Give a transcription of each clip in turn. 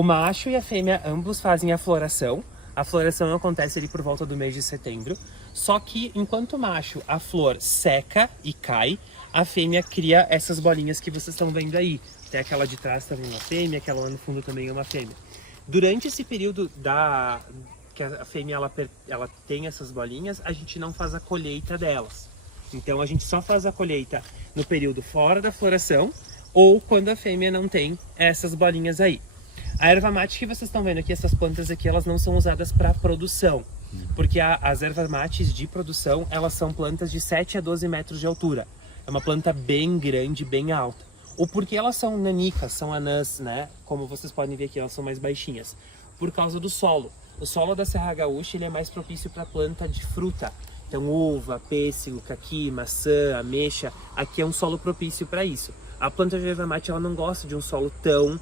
O macho e a fêmea ambos fazem a floração. A floração acontece ali por volta do mês de setembro. Só que enquanto o macho, a flor seca e cai, a fêmea cria essas bolinhas que vocês estão vendo aí. Tem aquela de trás também uma fêmea, aquela lá no fundo também é uma fêmea. Durante esse período que a fêmea ela tem essas bolinhas, a gente não faz a colheita delas. Então a gente só faz a colheita no período fora da floração ou quando a fêmea não tem essas bolinhas aí. A erva mate que vocês estão vendo aqui, essas plantas aqui, elas não são usadas para produção. Porque as ervas mates de produção, elas são plantas de 7 a 12 metros de altura. É uma planta bem grande, bem alta. O porquê elas são nanicas, são anãs, né? Como vocês podem ver aqui, elas são mais baixinhas. Por causa do solo. O solo da Serra Gaúcha, ele é mais propício para planta de fruta. Então uva, pêssego, caqui, maçã, ameixa. Aqui é um solo propício para isso. A planta de erva mate, ela não gosta de um solo tão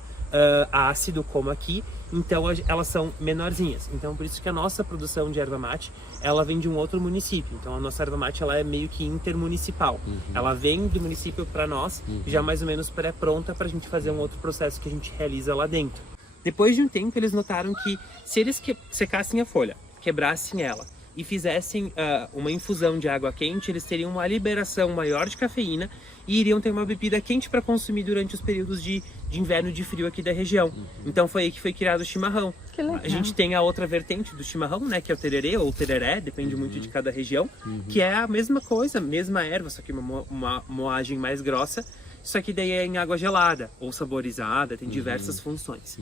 ácido como aqui, então elas são menorzinhas. Então por isso que a nossa produção de erva mate, ela vem de um outro município. Então a nossa erva mate, ela é meio que intermunicipal. Ela vem do município para nós, já mais ou menos pré-pronta para a gente fazer um outro processo que a gente realiza lá dentro. Depois de um tempo, eles notaram que se eles secassem a folha, quebrassem ela e fizessem uma infusão de água quente, eles teriam uma liberação maior de cafeína e iriam ter uma bebida quente para consumir durante os períodos de inverno e de frio aqui da região. Então foi aí que foi criado o chimarrão. Que legal. A gente tem a outra vertente do chimarrão, né, que é o tererê ou o tereré, depende muito de cada região, que é a mesma coisa, mesma erva, só que uma moagem mais grossa, só que daí é em água gelada ou saborizada, tem diversas funções.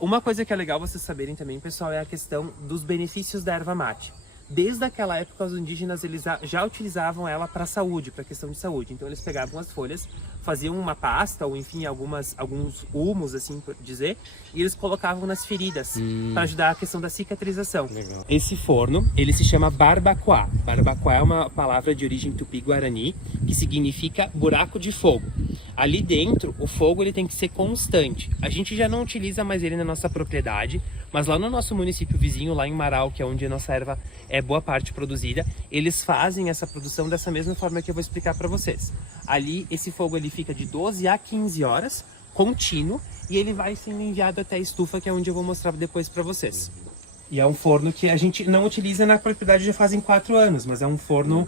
Uma coisa que é legal vocês saberem também, pessoal, é a questão dos benefícios da erva mate. Desde aquela época, os indígenas eles já utilizavam ela para saúde, para questão de saúde. Então eles pegavam as folhas, faziam uma pasta ou enfim alguns humos, assim por dizer, e eles colocavam nas feridas para ajudar a questão da cicatrização. Legal. Esse forno, ele se chama barbacoa. Barbacoa é uma palavra de origem tupi-guarani que significa buraco de fogo. Ali dentro, o fogo ele tem que ser constante. A gente já não utiliza mais ele na nossa propriedade, mas lá no nosso município vizinho, lá em Marau, que é onde a nossa erva é boa parte produzida, eles fazem essa produção dessa mesma forma que eu vou explicar para vocês. Ali, esse fogo ele fica de 12 a 15 horas, contínuo, e ele vai sendo enviado até a estufa, que é onde eu vou mostrar depois para vocês. E é um forno que a gente não utiliza na propriedade já fazem 4 anos, mas é um forno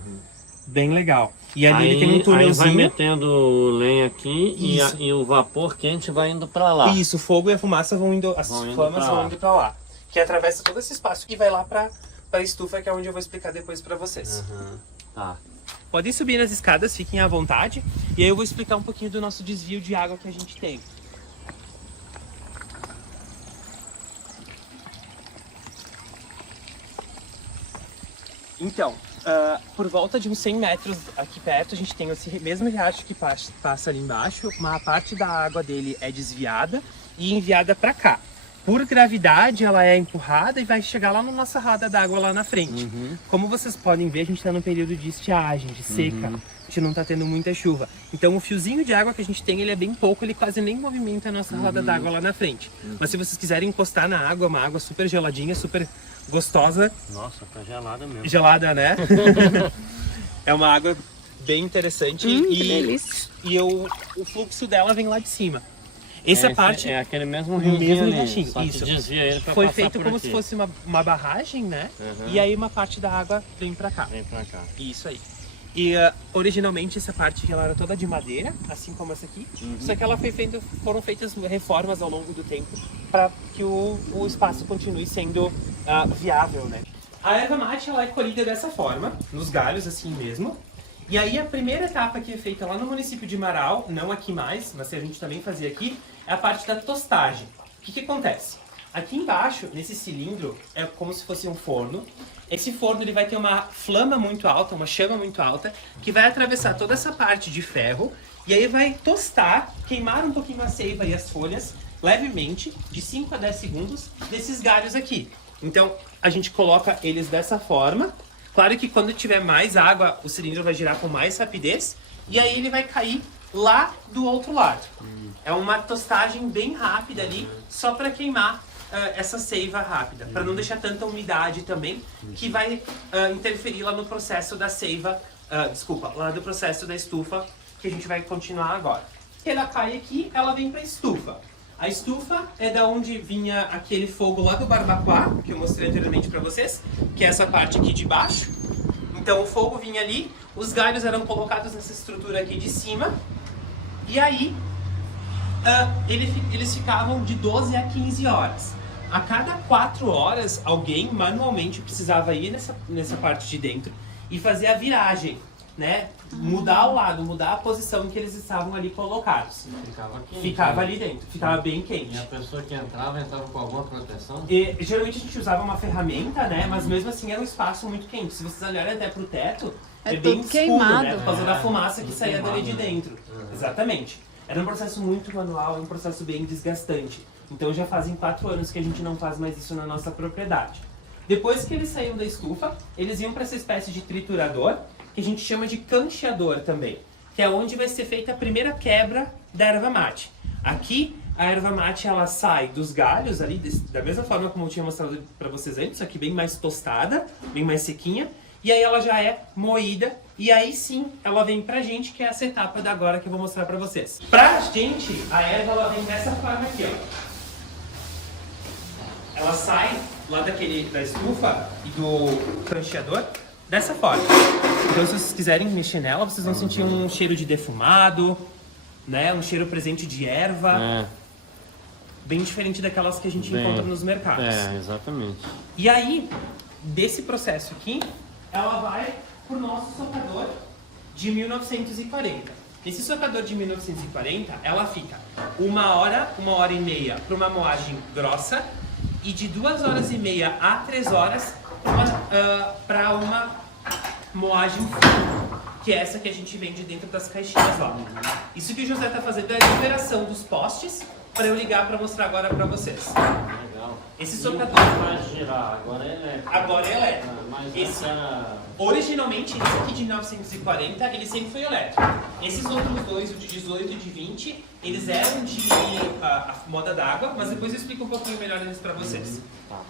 bem legal. E ali ele tem um túnelzinho. Aí vai metendo lenha aqui e o vapor quente vai indo para lá. Isso, o fogo e a fumaça vão indo, as flamas vão indo para lá. Que atravessa todo esse espaço e vai lá para a estufa, que é onde eu vou explicar depois para vocês. Tá. Podem subir nas escadas, fiquem à vontade. E aí eu vou explicar um pouquinho do nosso desvio de água que a gente tem. Então, por volta de uns 100 metros aqui perto, a gente tem esse mesmo riacho que passa ali embaixo. Uma parte da água dele é desviada e enviada para cá. Por gravidade, ela é empurrada e vai chegar lá na nossa roda d'água lá na frente. Como vocês podem ver, a gente está num período de estiagem, de seca. A gente não está tendo muita chuva. Então o fiozinho de água que a gente tem, ele é bem pouco, ele quase nem movimenta a nossa roda d'água lá na frente. Mas se vocês quiserem encostar na água, uma água super geladinha, super gostosa. Nossa, tá gelada mesmo. Gelada, né? É uma água bem interessante que delícia. E o fluxo dela vem lá de cima. Essa parte é aquele mesmo o riozinho mesmo ali, riachinho, só que isso. desvia ele pra Foi passar feito por como aqui. se fosse uma barragem, né? E aí uma parte da água vem pra cá. Vem pra cá. Isso aí. E originalmente essa parte ela era toda de madeira, assim como essa aqui. Só que ela foram feitas reformas ao longo do tempo para que o espaço continue sendo viável, né? A erva mate ela é colhida dessa forma, nos galhos assim mesmo. E aí a primeira etapa que é feita lá no município de Marau, não aqui mais, mas a gente também fazia aqui, é a parte da tostagem. O que acontece? Aqui embaixo, nesse cilindro, é como se fosse um forno. Esse forno ele vai ter uma flama muito alta, uma chama muito alta, que vai atravessar toda essa parte de ferro, e aí vai tostar, queimar um pouquinho a seiva e as folhas, levemente, de 5 a 10 segundos, desses galhos aqui. Então, a gente coloca eles dessa forma. Claro que quando tiver mais água, o cilindro vai girar com mais rapidez, e aí ele vai cair lá do outro lado. É uma tostagem bem rápida ali, só para queimar essa seiva rápida, para não deixar tanta umidade também, que vai interferir lá no processo da seiva, lá do processo da estufa, que a gente vai continuar agora. Ela cai aqui, ela vem para a estufa. A estufa é da onde vinha aquele fogo lá do barbacoa, que eu mostrei anteriormente para vocês, que é essa parte aqui de baixo. Então o fogo vinha ali, os galhos eram colocados nessa estrutura aqui de cima, e aí eles ficavam de 12 a 15 horas. A cada 4 horas, alguém manualmente precisava ir nessa parte de dentro e fazer a viragem, né? Mudar o lado, mudar a posição em que eles estavam ali colocados. Ficava quente. Ficava ali dentro, ficava bem quente. E a pessoa que entrava com alguma proteção? E, geralmente a gente usava uma ferramenta, né? Mas mesmo assim era um espaço muito quente. Se vocês olharem até pro teto, é bem tudo escuro, queimado. né? Por causa da fumaça que tudo saía dali de queimado, né? dentro. Exatamente. Era um processo muito manual, um processo bem desgastante. Então já fazem 4 anos que a gente não faz mais isso na nossa propriedade. Depois que eles saíam da estufa, eles iam para essa espécie de triturador, que a gente chama de cancheador também, que é onde vai ser feita a primeira quebra da erva mate. Aqui, a erva mate ela sai dos galhos ali, da mesma forma como eu tinha mostrado para vocês antes, só que bem mais tostada, bem mais sequinha, e aí ela já é moída, e aí sim ela vem pra gente, que é essa etapa da agora que eu vou mostrar pra vocês. Pra gente, a erva ela vem dessa forma aqui, ó. Ela sai lá da estufa e do cancheador dessa forma. Então, se vocês quiserem mexer nela, vocês vão sentir um cheiro de defumado, né? Um cheiro presente de erva, bem diferente daquelas que a gente encontra nos mercados. É, exatamente. E aí, desse processo aqui, ela vai pro nosso socador de 1940. Esse socador de 1940, ela fica 1 hora, 1 hora e meia para uma moagem grossa e de 2 horas e meia a 3 horas para uma moagem fina, que é essa que a gente vende dentro das caixinhas lá. Isso que o José está fazendo é a liberação dos postes para eu ligar para mostrar agora para vocês. Legal. Esse E socador vai girar, agora é elétrico. agora é elétrico. Mas Esse, era... originalmente, esse aqui de 1940, ele sempre foi elétrico. Esses outros dois, o de 18 e o de 20, eles eram de a moda d'água, mas depois eu explico um pouquinho melhor eles para vocês. Tá.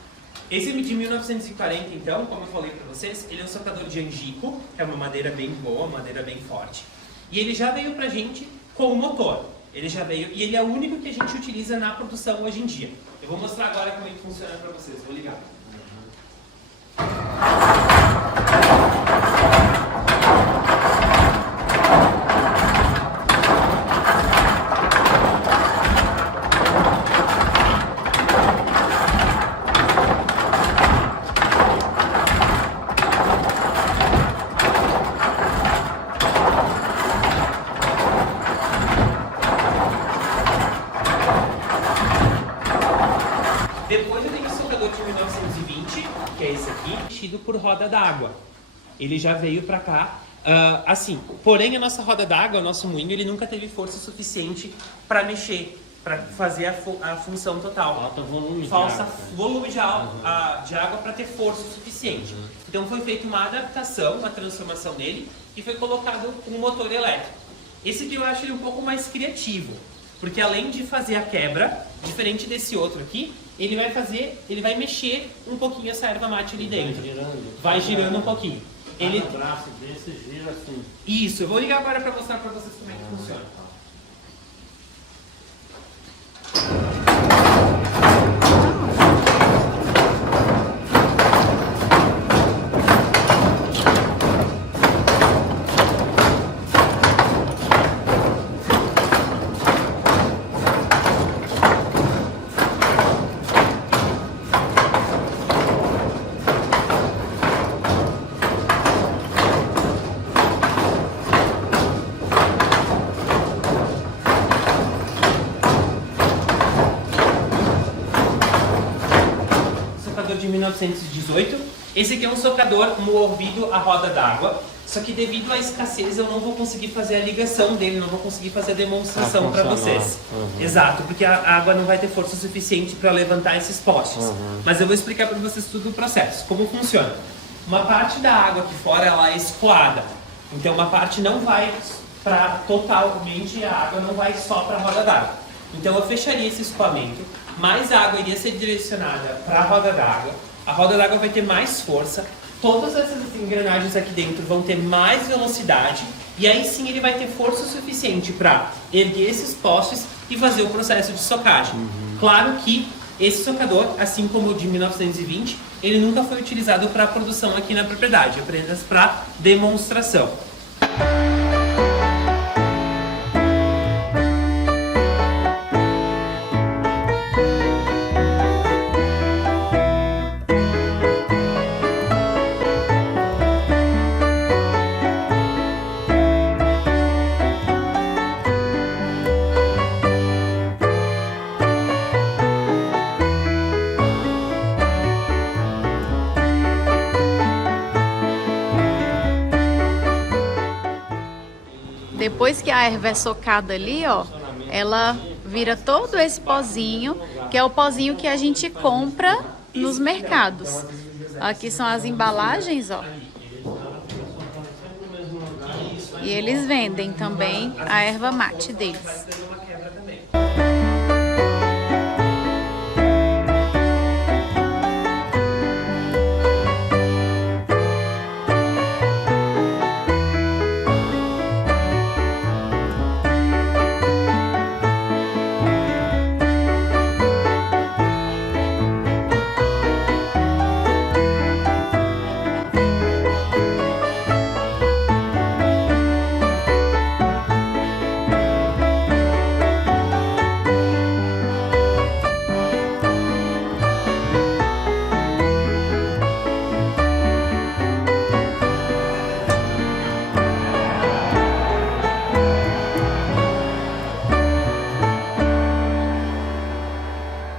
Esse de 1940, então, como eu falei para vocês, ele é um socador de angico, que é uma madeira bem boa, uma madeira bem forte. E ele já veio pra gente com o motor. Ele já veio, e ele é o único que a gente utiliza na produção hoje em dia. Eu vou mostrar agora como ele funciona para vocês, vou ligar. Depois eu tenho o socador de 1920, que é esse aqui, mexido por roda d'água. Ele já veio pra cá, assim, porém a nossa roda d'água, o nosso moinho, ele nunca teve força suficiente para mexer, para fazer a função total. Falta volume Falta de água. volume de água para ter força suficiente. Então foi feita uma adaptação, uma transformação nele e foi colocado um motor elétrico. Esse aqui eu acho ele um pouco mais criativo, porque além de fazer a quebra, diferente desse outro aqui, ele vai mexer um pouquinho essa erva mate ali dentro. Vai girando um pouquinho. Ele braço desse gira assim. Isso, eu vou ligar agora para mostrar para vocês como é que funciona. Socador de 1918. Esse aqui é um socador movido a roda d'água, só que devido à escassez eu não vou conseguir fazer a ligação dele, não vou conseguir fazer a demonstração para vocês. Exato, porque a água não vai ter força suficiente para levantar esses postes. Mas eu vou explicar para vocês tudo o processo, como funciona. Uma parte da água aqui fora ela é escoada, então uma parte não vai para totalmente, a água não vai só para a roda d'água. Então eu fecharia esse escoamento, mais água iria ser direcionada para a roda d'água, a roda d'água vai ter mais força, todas essas engrenagens aqui dentro vão ter mais velocidade, e aí sim ele vai ter força suficiente para erguer esses postes e fazer o processo de socagem. Claro que esse socador, assim como o de 1920, ele nunca foi utilizado para produção aqui na propriedade, apenas para demonstração. Depois que a erva é socada ali, ó, ela vira todo esse pozinho, que é o pozinho que a gente compra nos mercados. Aqui são as embalagens, ó. E eles vendem também a erva mate deles.